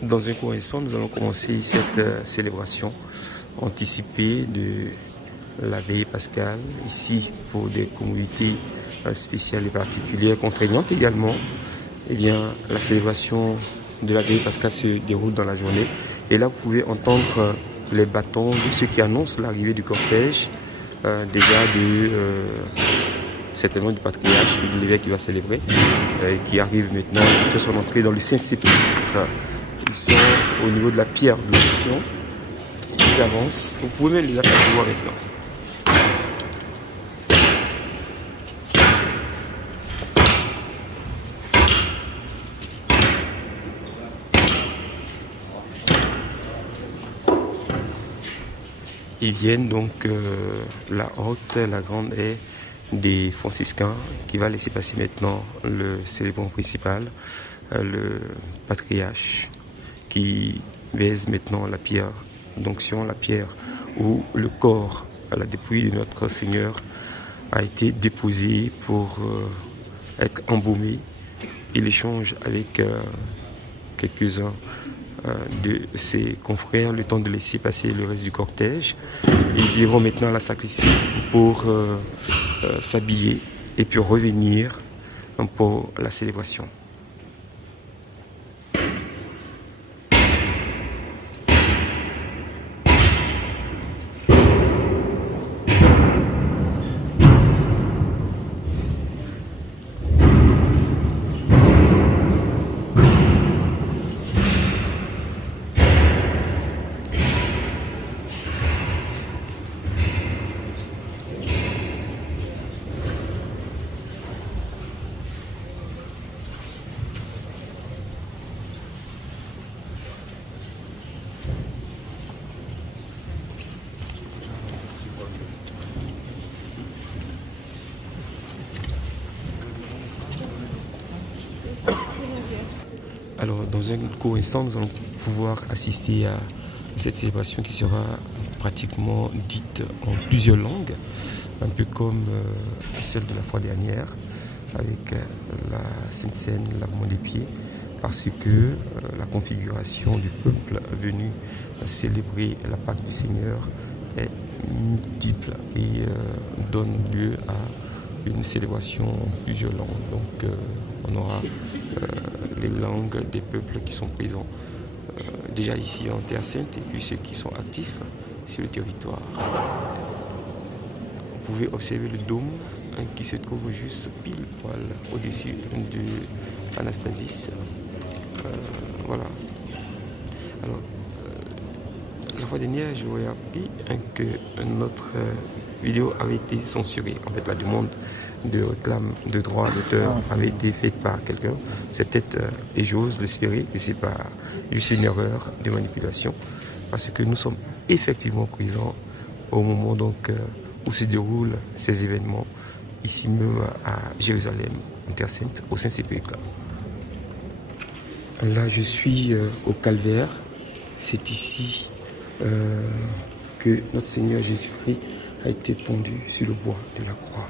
Dans un court instant, nous allons commencer cette célébration anticipée de la veillée pascale, ici pour des communautés spéciales et particulières, contraignantes également. Eh bien, la célébration de la veillée pascale se déroule dans la journée. Et là, vous pouvez entendre les bâtons de ceux qui annoncent l'arrivée du cortège, déjà certainement du patriarche, de l'évêque qui va célébrer, qui arrive maintenant, qui fait son entrée dans le Saint-Sépulcre. Ils sont au niveau de la pierre de l'onction. Ils avancent. Vous pouvez même les apercevoir maintenant. Ils viennent donc la haute, la grande haie des franciscains qui va laisser passer maintenant le célébrant principal, le patriarche, qui baise maintenant la pierre d'onction, la pierre où le corps à la dépouille de notre Seigneur a été déposé pour être embaumé. Il échange avec quelques-uns de ses confrères le temps de laisser passer le reste du cortège. Ils iront maintenant à la sacristie pour s'habiller et puis revenir pour la célébration. Alors, dans un court instant, nous allons pouvoir assister à cette célébration qui sera pratiquement dite en plusieurs langues, un peu comme celle de la fois dernière, avec la Sainte Seine, le lavement des pieds, parce que la configuration du peuple venu célébrer la Pâque du Seigneur est multiple et donne lieu à une célébration en plusieurs langues. Donc, on aura les langues des peuples qui sont présents déjà ici en Terre Sainte et puis ceux qui sont actifs sur le territoire. Vous pouvez observer le dôme qui se trouve juste pile poil au-dessus de Anastasis. Voilà. Alors, la fois dernière, je vous ai appris que notre vidéo avait été censurée. En fait, la demande de réclame de droit d'auteur avait été faite par quelqu'un. C'est peut-être, et j'ose l'espérer, que c'est pas juste une erreur de manipulation, parce que nous sommes effectivement présents au moment donc où se déroulent ces événements, ici même à Jérusalem, en Terre Sainte, au Saint-Sépulcre. Là, je suis au Calvaire. C'est ici que notre Seigneur Jésus-Christ a été pendu sur le bois de la croix.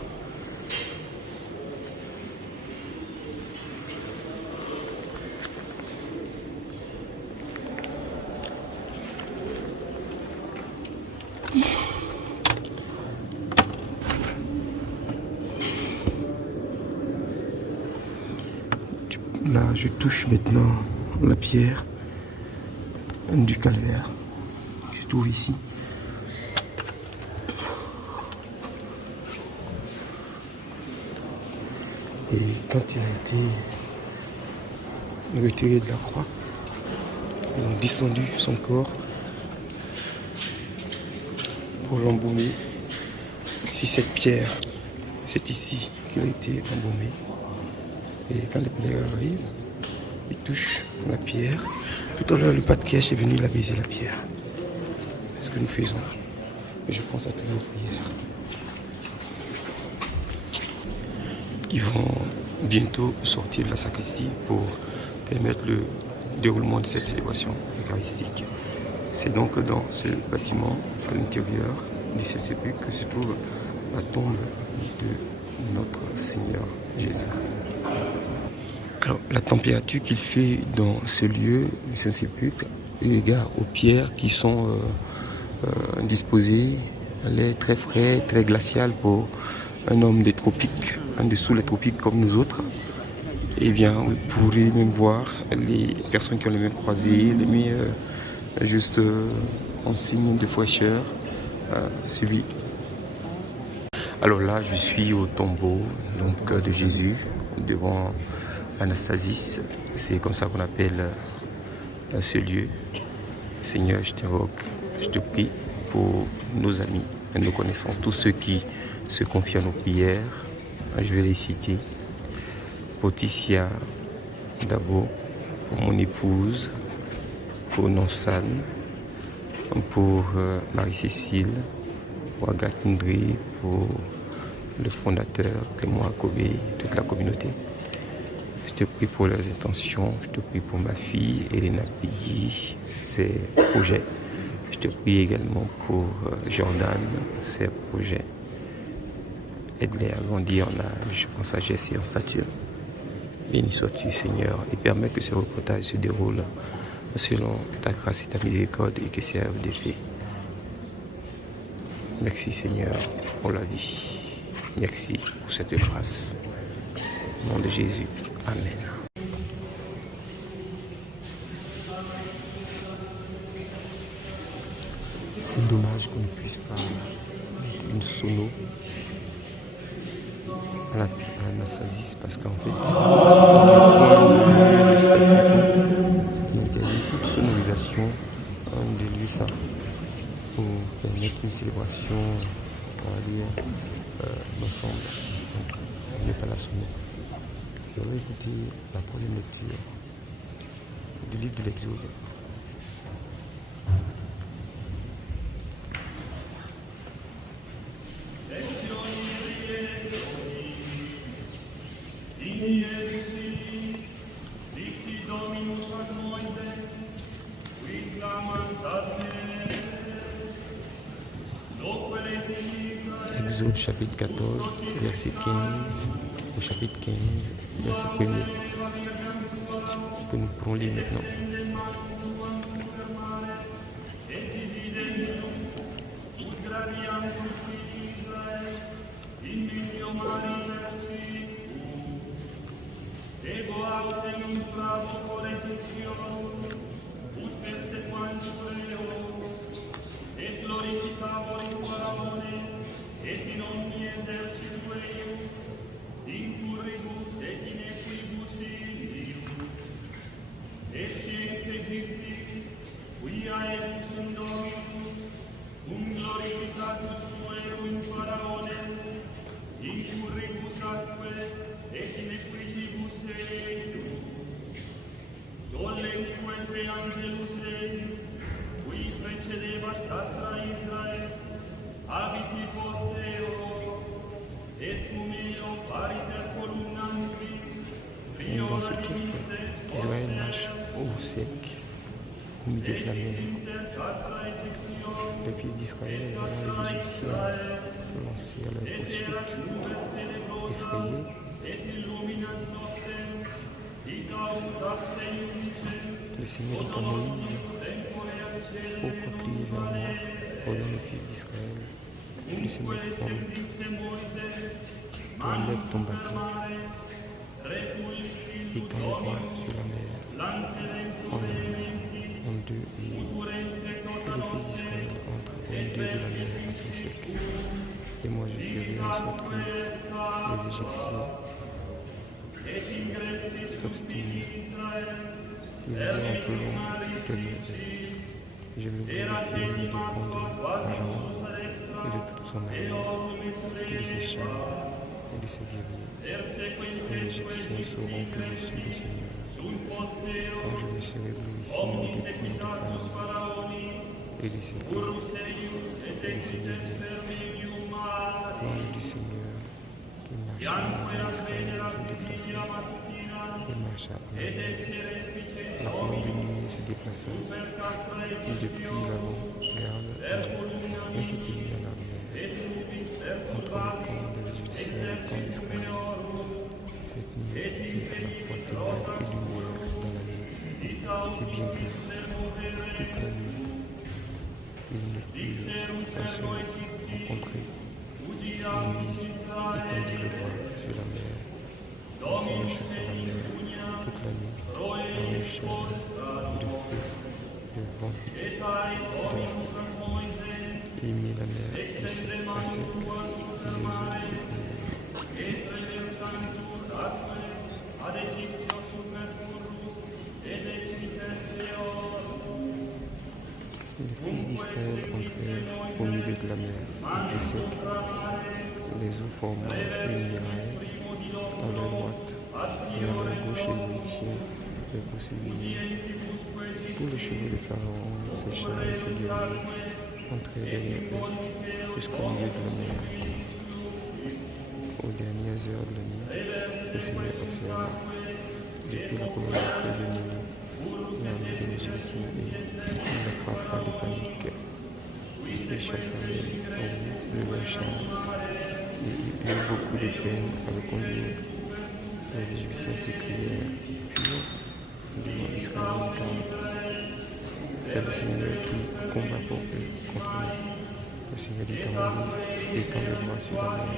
Là, je touche maintenant la pierre du calvaire que je trouve ici. Et quand il a été retiré de la croix, ils ont descendu son corps pour l'embaumer sur cette pierre. C'est ici qu'il a été embaumé. Et quand les pèlerins arrivent, ils touchent la pierre. Tout à l'heure, le patriarche est venu la baiser la pierre. C'est ce que nous faisons. Et je pense à toutes vos prières. Ils vont bientôt sortir de la sacristie pour permettre le déroulement de cette célébration eucharistique. C'est donc dans ce bâtiment, à l'intérieur du Saint-Sépulcre, que se trouve la tombe de notre Seigneur Jésus-Christ. Alors, la température qu'il fait dans ce lieu, Saint-Sépulcre, eu égard aux pierres qui sont disposées, elle est très frais, très glaciale pour un homme des tropiques, en dessous les tropiques comme nous autres. Eh bien, vous pourrez même voir les personnes qui ont les mains croisées, les mains juste en signe de fraîcheur, suivi. Alors là, je suis au tombeau donc, de Jésus, devant Anastasis. C'est comme ça qu'on appelle ce lieu. Seigneur, je t'invoque, je te prie pour nos amis, nos connaissances, tous ceux qui se confient à nos prières. Je vais les citer. Poticia Dabo, pour mon épouse, pour Nonsan, pour Marie-Cécile, pour Agathe Ndri, pour le fondateur Clément Akobé, toute la communauté. Je te prie pour leurs intentions, je te prie pour ma fille Elena Piggy, ses projets. Je te prie également pour Jordan, ses projets. Aide-les à grandir en âge, en sagesse et en stature. Béni sois-tu, Seigneur, et permets que ce reportage se déroule selon ta grâce et ta miséricorde et que serve d'effet. Merci, Seigneur, pour la vie. Merci pour cette grâce. Au nom de Jésus. Amen. C'est dommage qu'on ne puisse pas mettre une sono à l'Anastasis parce qu'en fait, du point de vue du statut qui interdit toute sonorisation de lieu saint pour permettre une célébration, on va dire, d'ensemble. Donc, ne pas la sonner. On va écouter la troisième lecture du livre de l'Exode. Exode chapitre 14, verset 15, au chapitre 15, verset 1er, que nous pourrons lire maintenant. Dans ce texte, Israël marche au sec, au milieu de la mer. Les fils d'Israël, voyant les Égyptiens lancer à leur poursuite, effrayés, le Seigneur dit à Moïse: pourquoi prier vers moi, voyant les fils d'Israël, de se mettre en route? Toi, lève ton bateau, étends le bras sur la mer, en deux, et que les fils d'Israël entrent en deux de la mer après sec. Et moi je ferai en sorte que les Égyptiens s'obstinent. Ils entreront de l'hiver. Je me glorifierai du fond de Pharaon et de toute son armée, de ses chars et de ses guerriers. Les Égyptiens sauront que je suis le Seigneur, quand je les serai glorifié au dépit de Pharaon et de ses guerriers et de ses guerriers. L'ange du Seigneur qui marcha en Israël se déplaça et marcha en arrière. La colonne de nuit se déplaça et depuis l'avant-garde et se tenait en arrière entre le camp des Égyptiens et le camp d'Israël. Cette nuit était à la fois ténèbres et lumière dans la nuit, si bien que toute la nuit, ils ne purent pas se rencontrer. Moïse étendit le bras sur la mer. Le Seigneur chassa la mer toute la nuit par une chaîne de feu, de vent, d'est, et mit la mer à sec, et les eaux se couvrent. Les fils d'Israël entrèrent au milieu de la mer, et sec. Les eaux formaient une muraille à leur droite et à leur gauche. Les Égyptiens les poursuivirent. Tous les chevaux de Pharaon, ses chars et ses guerriers entrèrent derrière eux jusqu'au milieu de la mer. Aux dernières heures de la nuit, le Seigneur observa depuis la première feuille de nuit l'armée des Égyptiens et il la frappa de panique. Il chassa le leur char et il eut beaucoup de peine à le conduire. Les Égyptiens s'écrièrent devant Israël c'est le Seigneur qui combat pour eux contre nous. Le Seigneur dit à Moïse, étends le bras sur la mer.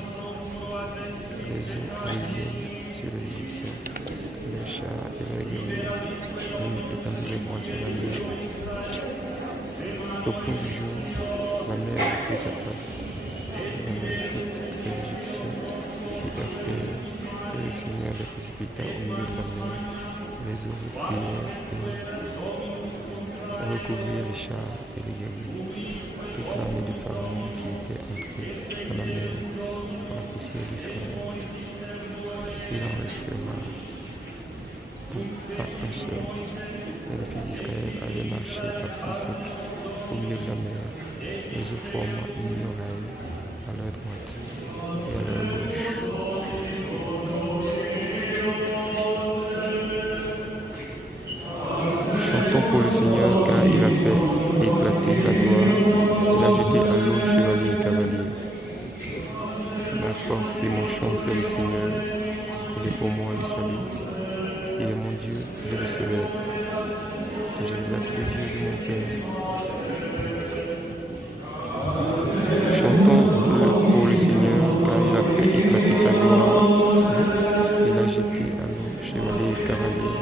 Les eaux reviennent sur les Égyptiens, leurs chars et leurs guerriers. Moïse étendit le bras sur la mer. Au point du jour, la mer a pris sa place. La mer fit les Égyptiens s'y heurtèrent et le Seigneur les précipita au milieu de la mer. Les eaux reprirent et recouvrirent les chars et les guerriers. Toute l'armée de Pharaon qui était entrée dans la mer dans la poussière d'Israël. Il en restera pas un seul. Et les fils d'Israël avaient marché à pied sec au milieu de la mer. Les eaux forment une muraille à leur droite et à leur gauche. Chantons pour le Seigneur car il a fait éclater sa gloire. Il a jeté à l'eau chevalier et cavalier. Ma force et mon chant, c'est le Seigneur. Il est pour moi le salut. Il est mon Dieu, je le célèbre. J'exalte le Dieu de mon Père. Chantons pour le Seigneur car il a fait éclater sa gloire. Il a jeté à l'eau chevalier et cavalier.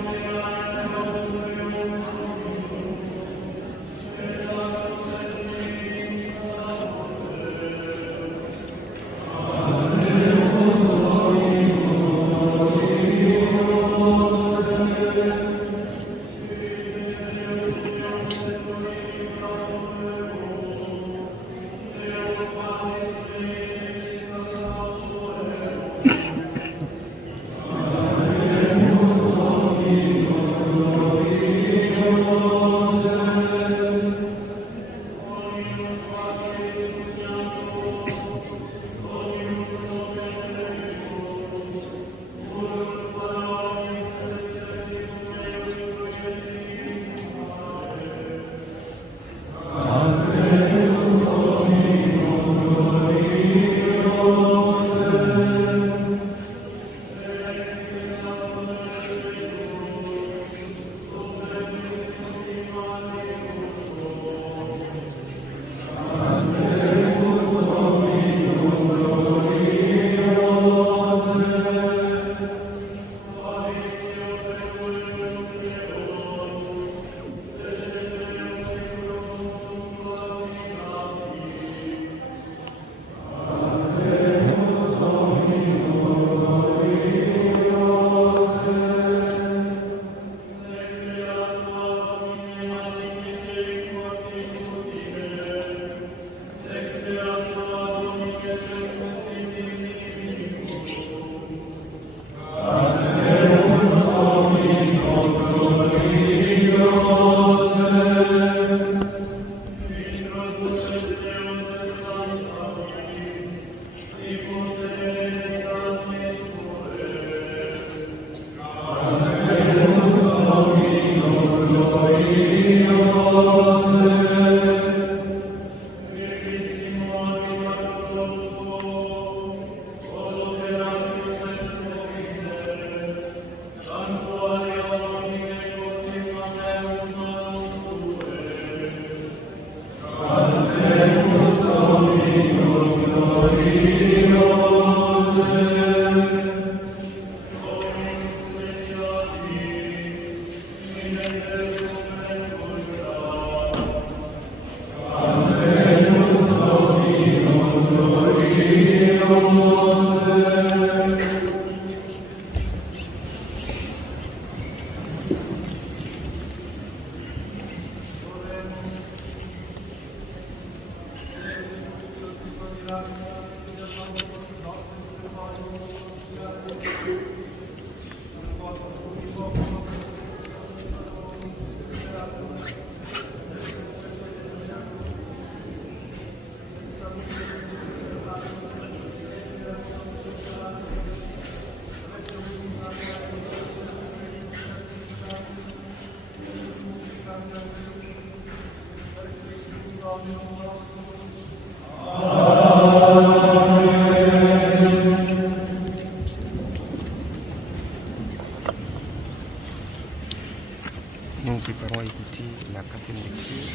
Nous nous préparons à écouter la quatrième lecture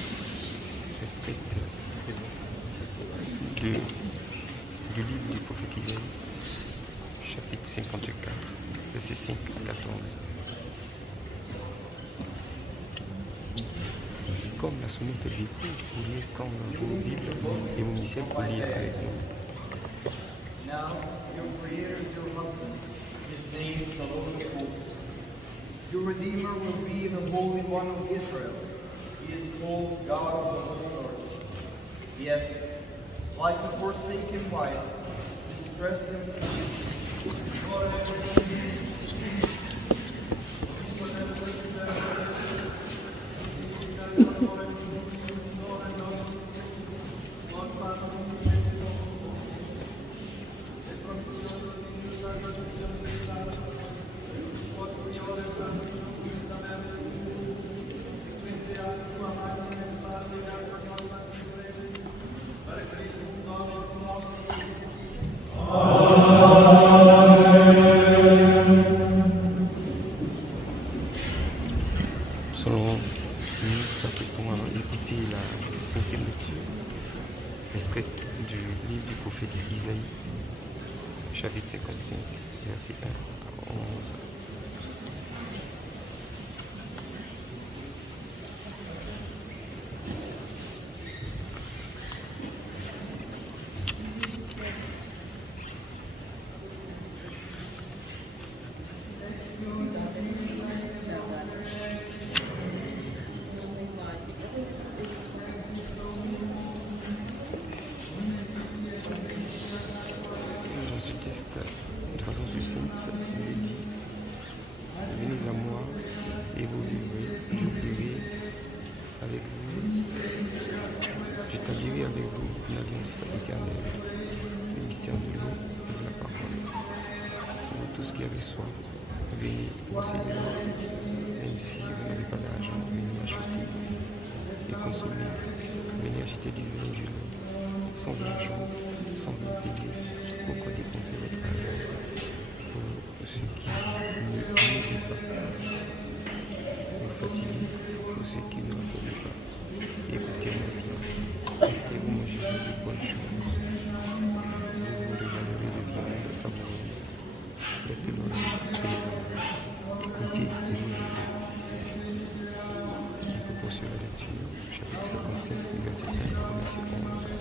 prescrite du livre du prophète Isaïe, chapitre 54, versets 5 à 14. Comme la sonnette des coups, vous pouvez prendre vos Bibles et vos missels pour lire avec nous. Now, your Creator is your husband. His name is the Lord of hosts. Your Redeemer will be the Holy One of Israel. He is called God of the whole earth. Yes, like a forsaken wife, distressed and Selon nous apprêtons à écouter la cinquième lecture prescrite du livre du prophète Isaïe, chapitre 55, verset 1 à 11. Dans ce texte, de façon succincte, il est dit: venez à moi et vous vivrez, j'oublierai avec vous, j'établirai avec vous une alliance éternelle, le mystère de l'eau et de la parole. Vous tous qui avez soif, venez, voici de l'eau, même si vous n'avez pas d'argent, venez acheter et consommer, venez acheter du vin et du lait, sans argent, sans vous payer. Pourquoi dépenser votre argent pour ceux qui ne mangent pas, vous fatiguez, pour ceux qui ne rassasient pas? Écoutez-moi bien, et vous mangerez de bonnes choses. Vous vous régalerez de viande savoureuse, les pénombrés et les valeurs. Écoutez et vous vivez. On peut poursuivre la lecture, chapitre 55, verset 1 à verset 11.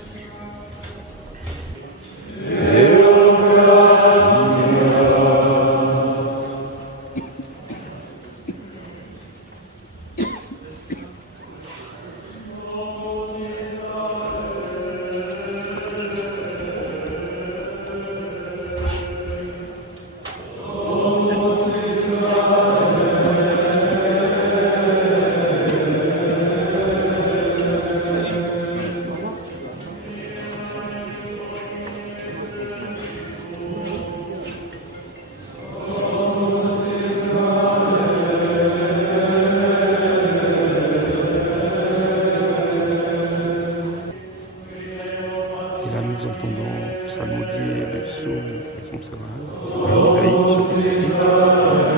Nous entendons psalmodier le psaume responsable, c'est Isaïe, chapitre 5,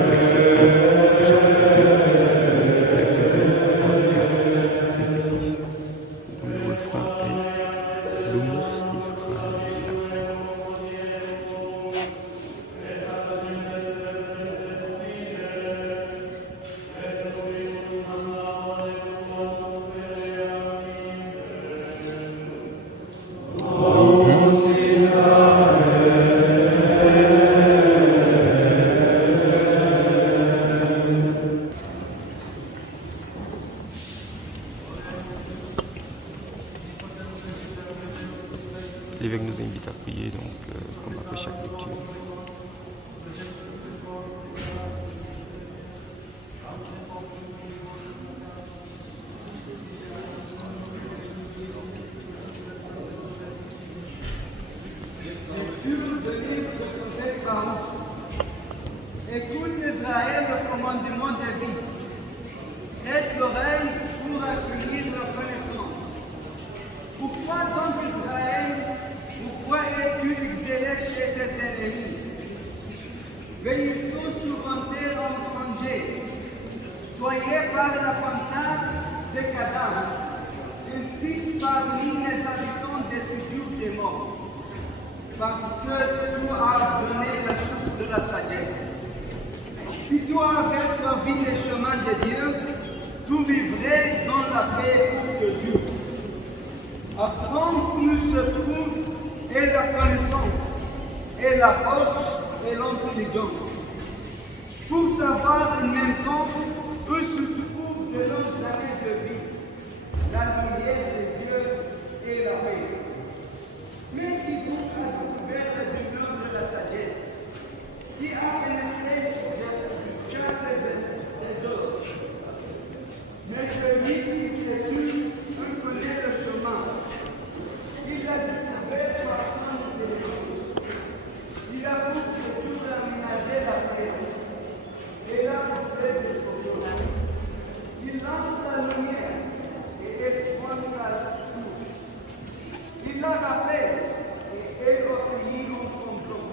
verset 1, chapitre 2, verset 2, 3, 4, 5 et 6. Le refrain est Domus Israël. L'évêque nous invite à prier, donc, comme après chaque lecture. Écoute Israël le commandement de vie. Prête l'oreille pour accueillir leur connaissance. Soyez par la fontaine des cadavres, ainsi parmi les habitants des séjours des morts, parce que tu as donné la source de la sagesse. Si tu avais suivi les chemins de Dieu, tu vivrais dans la paix de Dieu. Apprends où se trouve et la connaissance, et la force et l'intelligence, pour savoir en même temps où se trouvent de longues années de vie, la lumière des yeux et la paix. Mais quiconque a découvert les humeurs de la sagesse, qui a pénétré jusqu'à les autres. Mais celui qui s'est vu connaît le chemin. Il a découvert par son intelligence. Il a pour toujours aménagé la terre et la beauté de son. Il lance la lumière et elle prend sa course. Il la rappelle et elle obéit en tremblant.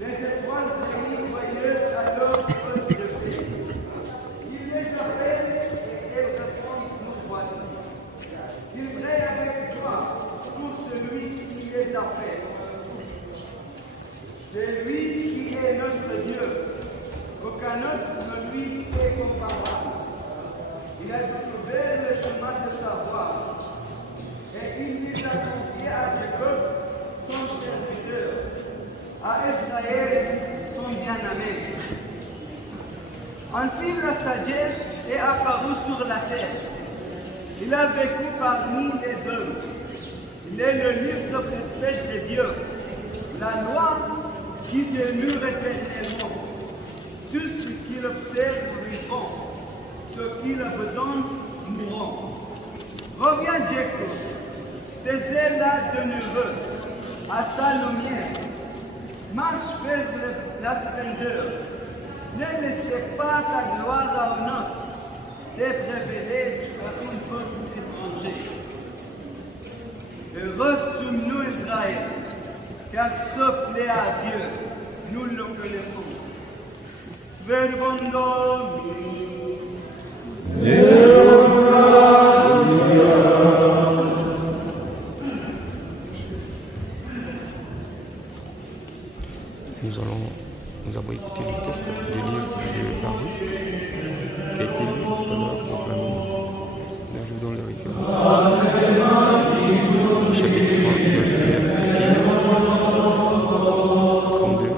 Les étoiles brillent joyeuses à leur poste de paix. Il les appelle et elles répondent, nous voici. Il brille avec joie pour celui qui les a fait. C'est lui qui est notre Dieu. Aucun autre ne lui est comparable. Il a découvert le chemin de sa voie. Et il les a confiés à Jacob, son serviteur, à Israël, son bien-aimé. Ainsi la sagesse est apparue sur la terre. Il a vécu parmi les hommes. Il est le livre prophète de Dieu, la loi qui demeure éternellement. Tout ce qu'il observe vivant, ce qu'il abandonne mourant. Reviens Jacob, c'est celle-là de neveu, à sa lumière. Marche vers la splendeur. Ne laissez pas ta gloire à un autre, d'être révélée à une peuple étranger. Heureux sommes-nous Israël, car ce plaît à Dieu, nous le connaissons. Verbum Domini. Nous avons écouté le texte du livre de Baruch qui a été lu tout à l'heure pour la Nous ajoutons les références. Chapitre 3, verset 9 à 15, 32,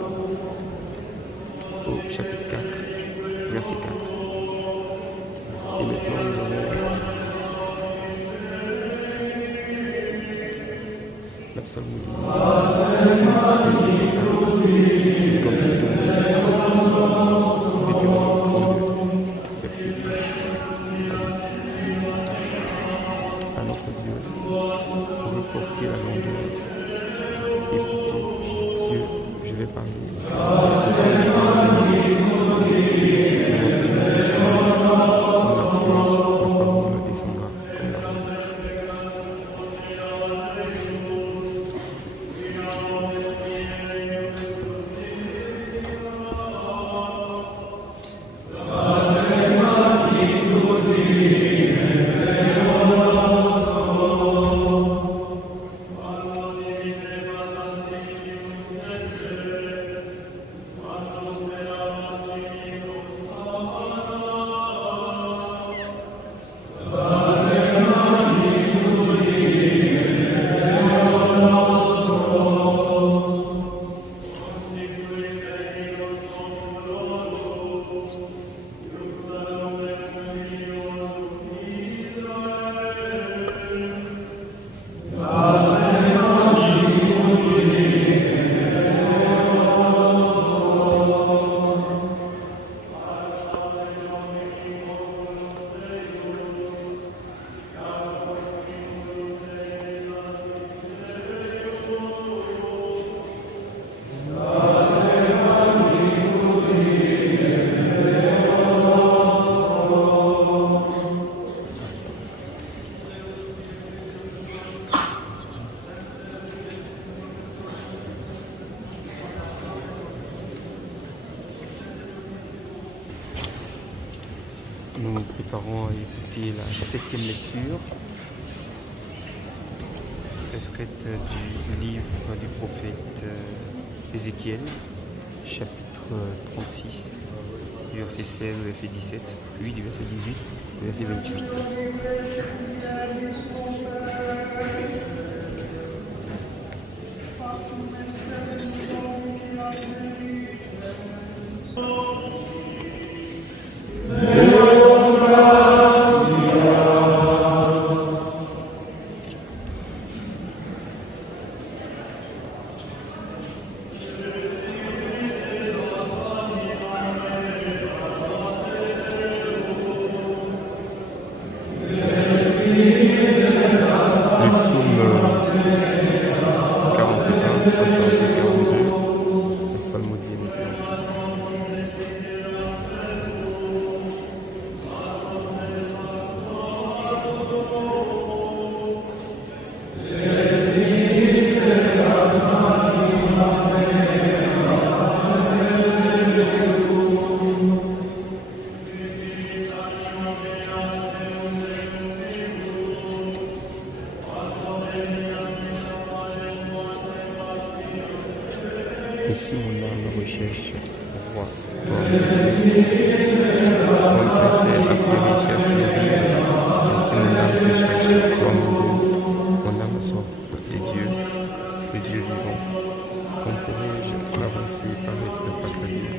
au chapitre 4, verset 4. Et maintenant nous avons la psaume à notre Dieu, reporter la longueur. Écoutez, cieux, je vais parler. L'enseignement descendra comme la pluie, la parole descendra comme la rosée. Nous nous préparons à écouter la 7e lecture, extraite du livre du prophète Ézéchiel, chapitre 36, du verset 16 au verset 17, puis du verset 18 au verset 28. Ici mon âme recherche roi, toi mon plaisir appelé cherche le Dieu. Ici mon âme recherche toi mon Dieu, mon âme soif de Dieu, le Dieu vivant. Quand pourrais-je m'avancer par être face à Dieu?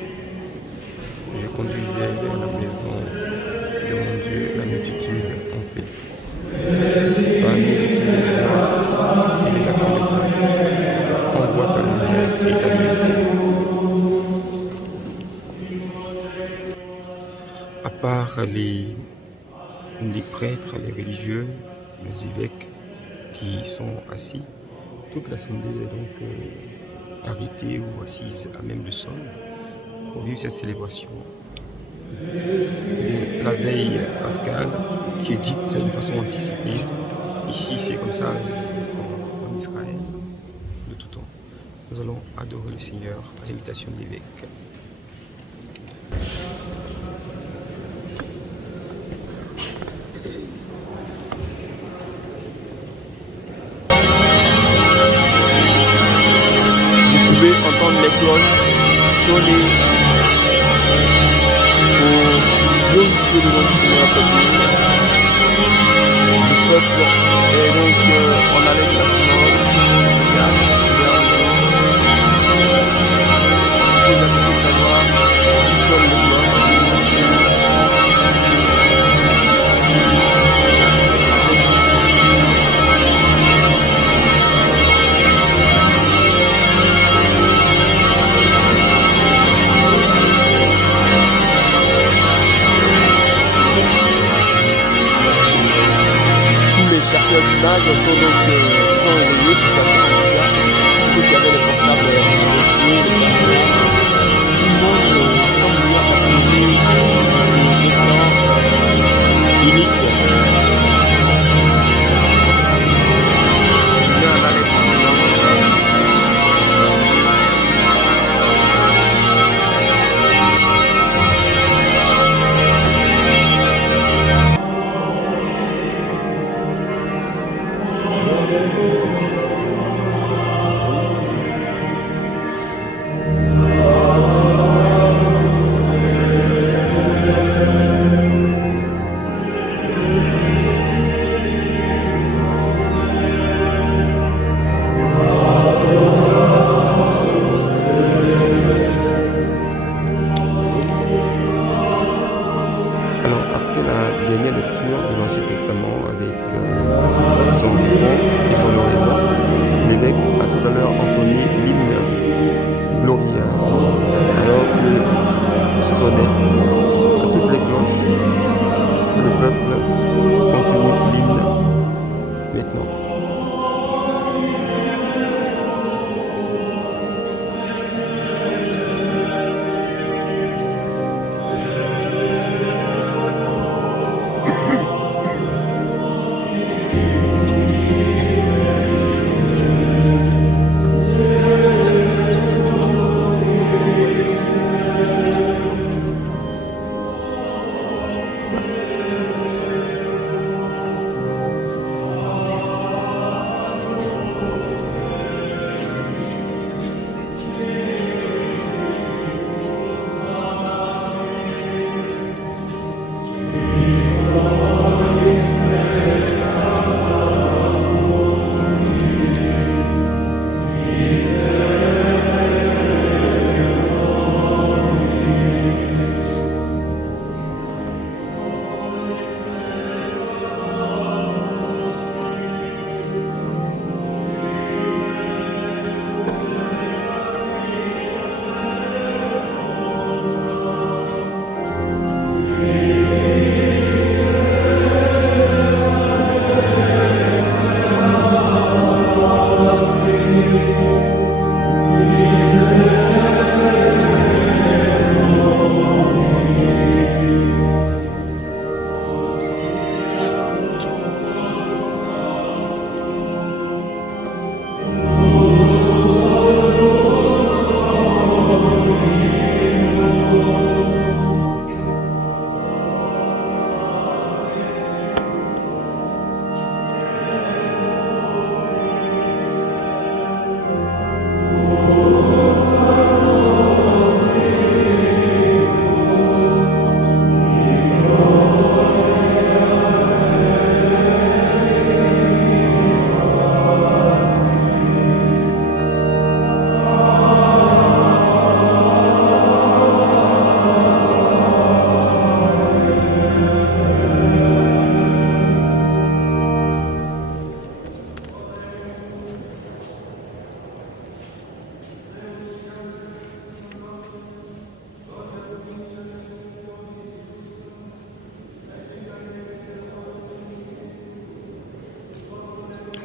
Je conduisais vers la maison de mon Dieu la multitude en fait. Parmi les joies et les actions de grâce, on voit ta lumière et ta vérité. À part les prêtres, les religieux, les évêques qui sont assis, toute l'assemblée est donc arrêtée ou assise à même le sol pour vivre cette célébration de la veille pascale qui est dite de façon anticipée. Ici, c'est comme ça en Israël de tout temps. Nous allons adorer le Seigneur à l'imitation de l'évêque. Vous pouvez entendre les cloches sonner pour glorifier le nom du Seigneur après tout. Le peuple est donc en haleine nationale. Les chasseurs d'images sont donc éveillés pour chercher en tout cas ceux qui avaient les portables négociés, les caméras. Tout le monde semble vouloir apprécier ce instant unique. Bien à l'aller de l'Ancien Testament avec son micro et son oraison. L'évêque a tout à l'heure entonné l'hymne Gloria alors que sonnait à toutes les cloches. Le peuple continue l'hymne maintenant.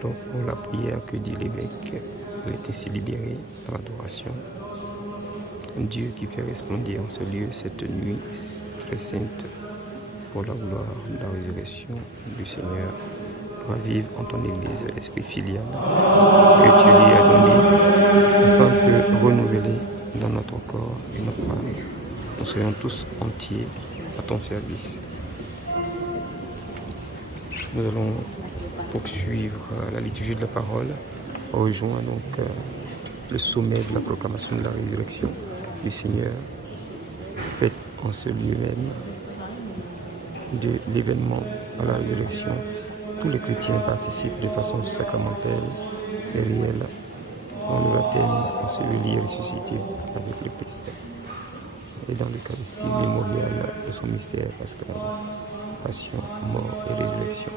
Donc pour la prière que dit l'évêque, elle est ainsi libérée dans l'adoration. Dieu qui fait resplendir en ce lieu cette nuit très sainte pour la gloire de la résurrection du Seigneur, ravive en ton Église l'esprit filial que tu lui as donné, afin que, renouvelé dans notre corps et notre âme, nous soyons tous entiers à ton service. Nous allons poursuivre la liturgie de la parole, rejoint donc le sommet de la proclamation de la résurrection du Seigneur, faite en ce lieu même de l'événement à la résurrection. Tous les chrétiens participent de façon sacramentelle et réelle dans le baptême, enseveli et ressuscité avec le Christ. Et dans l'Eucharistie mémoriale de son mystère pascal, passion, mort et résurrection.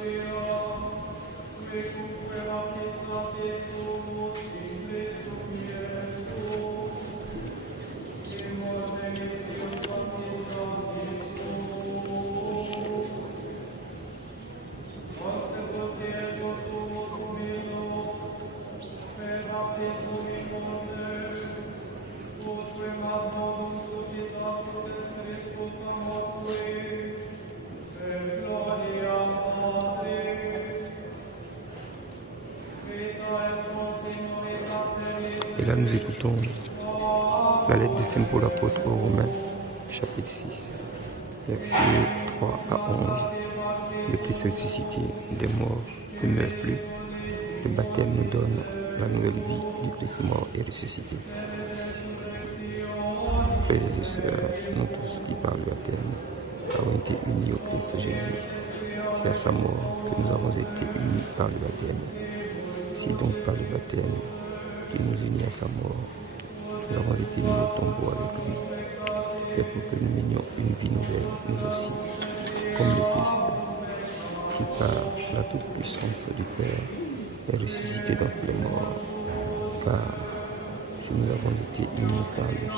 Et là, nous écoutons la lettre de Saint Paul apôtre aux Romains, chapitre 6, versets 3 à 11. Le Christ ressuscité des morts ne meurt plus. Le baptême nous donne la nouvelle vie du Christ mort et ressuscité. Frères et sœurs, nous tous qui par le baptême avons été unis au Christ Jésus. C'est à sa mort que nous avons été unis par le baptême. Si donc par le baptême qui nous unit à sa mort, nous avons été mis au tombeau avec lui, c'est pour que nous menions une vie nouvelle, nous aussi, comme le Christ, qui par la toute-puissance du Père est ressuscité d'entre les morts. Car si nous avons été unis par lui,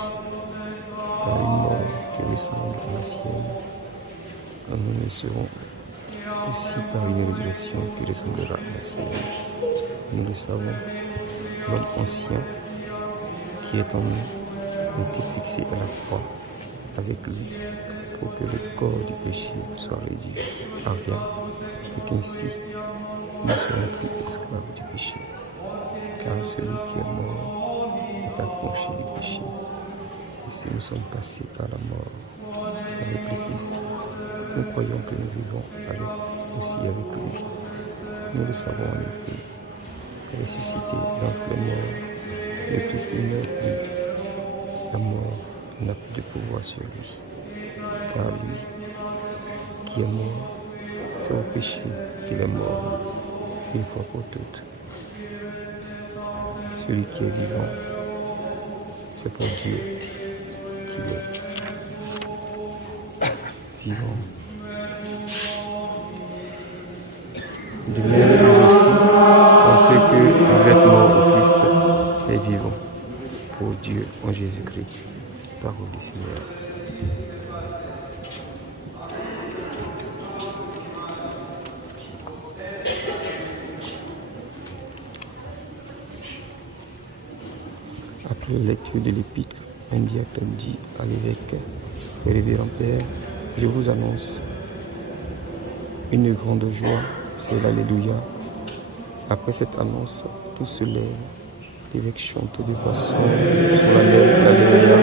par une mort qui ressemble à la sienne, nous le serons aussi par une résurrection qui ressemblera à la sienne. Nous le savons, l'homme ancien qui est en nous a été fixé à la croix avec lui pour que le corps du péché soit réduit à rien et qu'ainsi nous ne serons plus esclaves du péché. Car celui qui est mort est affranchi du péché. Et si nous sommes passés par la mort avec le Christ, nous croyons que nous vivons aussi avec lui. Nous le savons en effet. Ressuscité d'entre les morts, le Christ ne meurt plus. La mort n'a plus de pouvoir sur lui. Car lui, qui est mort, c'est au péché qu'il est mort, une fois pour toutes. Celui qui est vivant, c'est pour Dieu qu'il est vivant. De même, nous aussi, en ce que vous êtes morts au Christ et vivants pour Dieu en Jésus-Christ. Parole du Seigneur. Après la lecture de l'épître, un diacre dit à l'évêque: Révérend Père, je vous annonce une grande joie, c'est l'Alléluia. Après cette annonce, tous se lèvent. L'évêque chante de façon solennelle l'Alléluia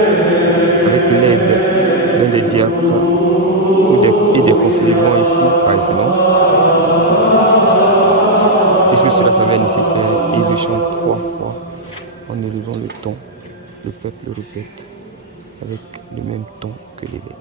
avec l'aide d'un des diacres et des concélébrants ici par excellence. Puisque cela s'avère nécessaire, il le chante 3 fois en élevant le ton. Le peuple le répète avec le même ton que l'évêque.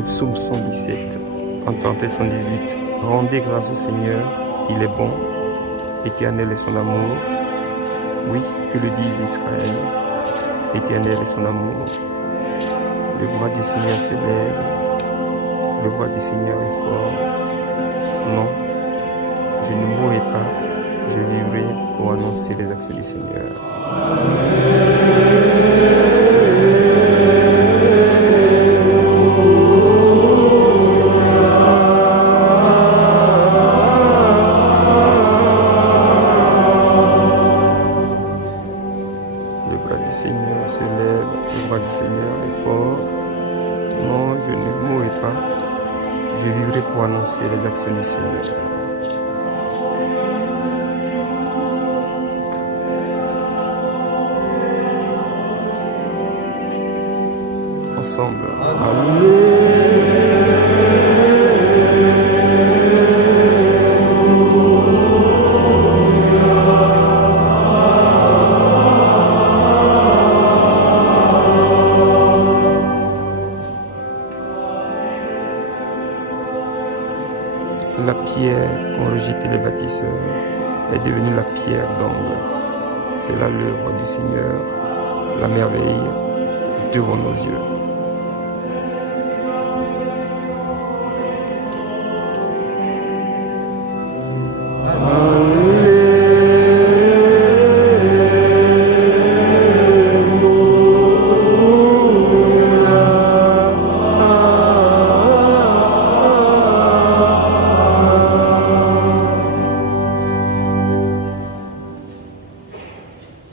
le psaume 117, entendez 118. Rendez grâce au Seigneur, il est bon, éternel est son amour. Oui, que le dise Israël, éternel est son amour. Le bras du Seigneur se lève, le bras du Seigneur est fort. Non, je ne mourrai pas, je vivrai pour annoncer les actions du Seigneur. Le bras du Seigneur se lève, le bras du Seigneur est fort. Non, je ne mourrai pas, je vivrai pour annoncer les actions du Seigneur. Ensemble. La pierre qu'ont rejetée les bâtisseurs est devenue la pierre d'angle. C'est là l'œuvre du Seigneur, la merveille devant nos yeux.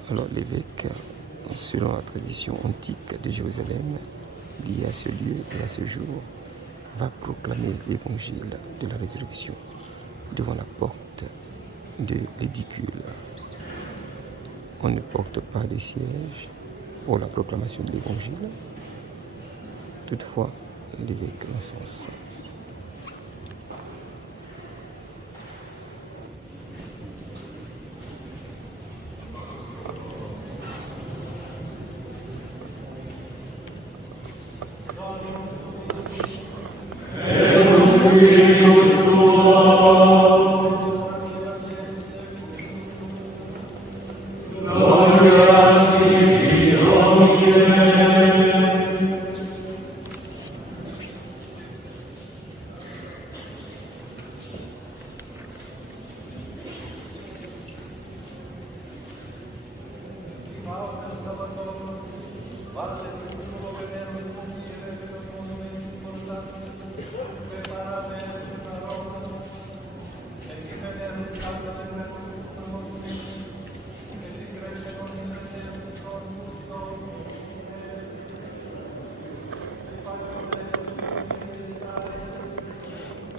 Alors l'évêque, selon la tradition antique de Jérusalem, liée à ce lieu et à ce jour, va proclamer l'évangile de la résurrection devant la porte de l'édicule. On ne porte pas de siège pour la proclamation de l'évangile. Toutefois, l'évêque l'encense.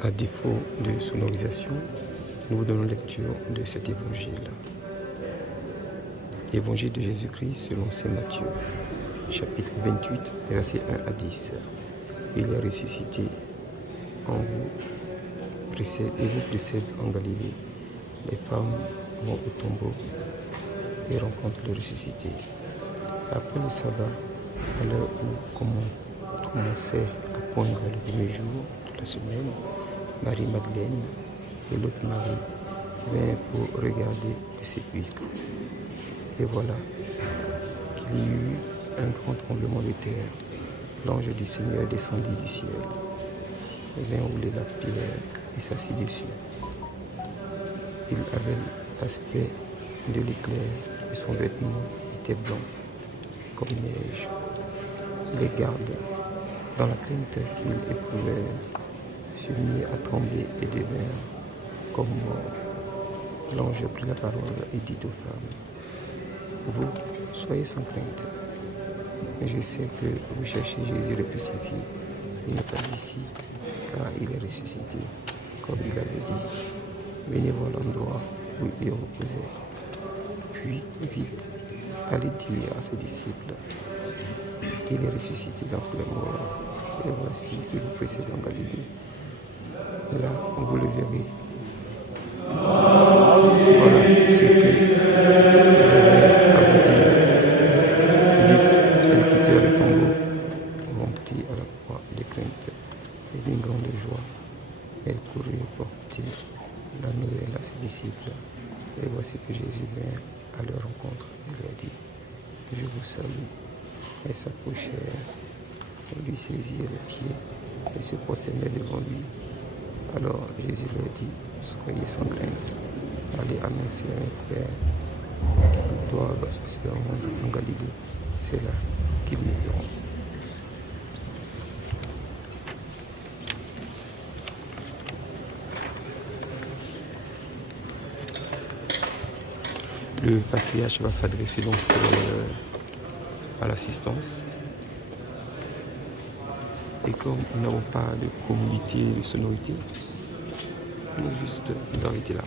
À défaut de sonorisation, nous vous donnons lecture de cet évangile. Évangile de Jésus-Christ selon saint Matthieu, chapitre 28, versets 1 à 10. Il est ressuscité en vous, vous précède en Galilée. Les femmes vont au tombeau et rencontrent le ressuscité. Après le sabbat, à l'heure où commençait à poindre le premier jour de la semaine, Marie-Madeleine et l'autre Marie vinrent pour regarder le sépulcre. Et voilà qu'il y eut un grand tremblement de terre. L'ange du Seigneur descendit du ciel, vint rouler la pierre et s'assit dessus. Il avait l'aspect de l'éclair et son vêtement était blanc comme neige. Les gardes, dans la crainte qu'ils éprouvèrent, se mirent à trembler et devinrent comme morts. L'ange prit la parole et dit aux femmes: vous, soyez sans crainte. Je sais que vous cherchez Jésus le crucifié. Il n'est pas ici, car il est ressuscité, comme il avait dit. Venez voir l'endroit où il reposait. Puis, vite, allez dire à ses disciples: il est ressuscité d'entre les morts, et voici qu'il vous précède en Galilée. Là, vous le verrez. Voilà ce que j'avais à vous dire. Vite, elles quittèrent le tombeau, remplis à la fois de crainte annoncer la nouvelle à ses disciples. Et voici que Jésus vient à leur rencontre. Il leur dit, je vous salue. Et s'approchèrent, lui saisirent les pieds et se prosternaient devant lui. Alors Jésus leur dit, soyez sans crainte, allez annoncer à mes frères qu'ils doivent se rendre en Galilée. C'est là qu'ils me verront. Le patriarche va s'adresser donc à l'assistance. Et comme nous n'avons pas de communauté de sonorité, on est juste nous arrêter là.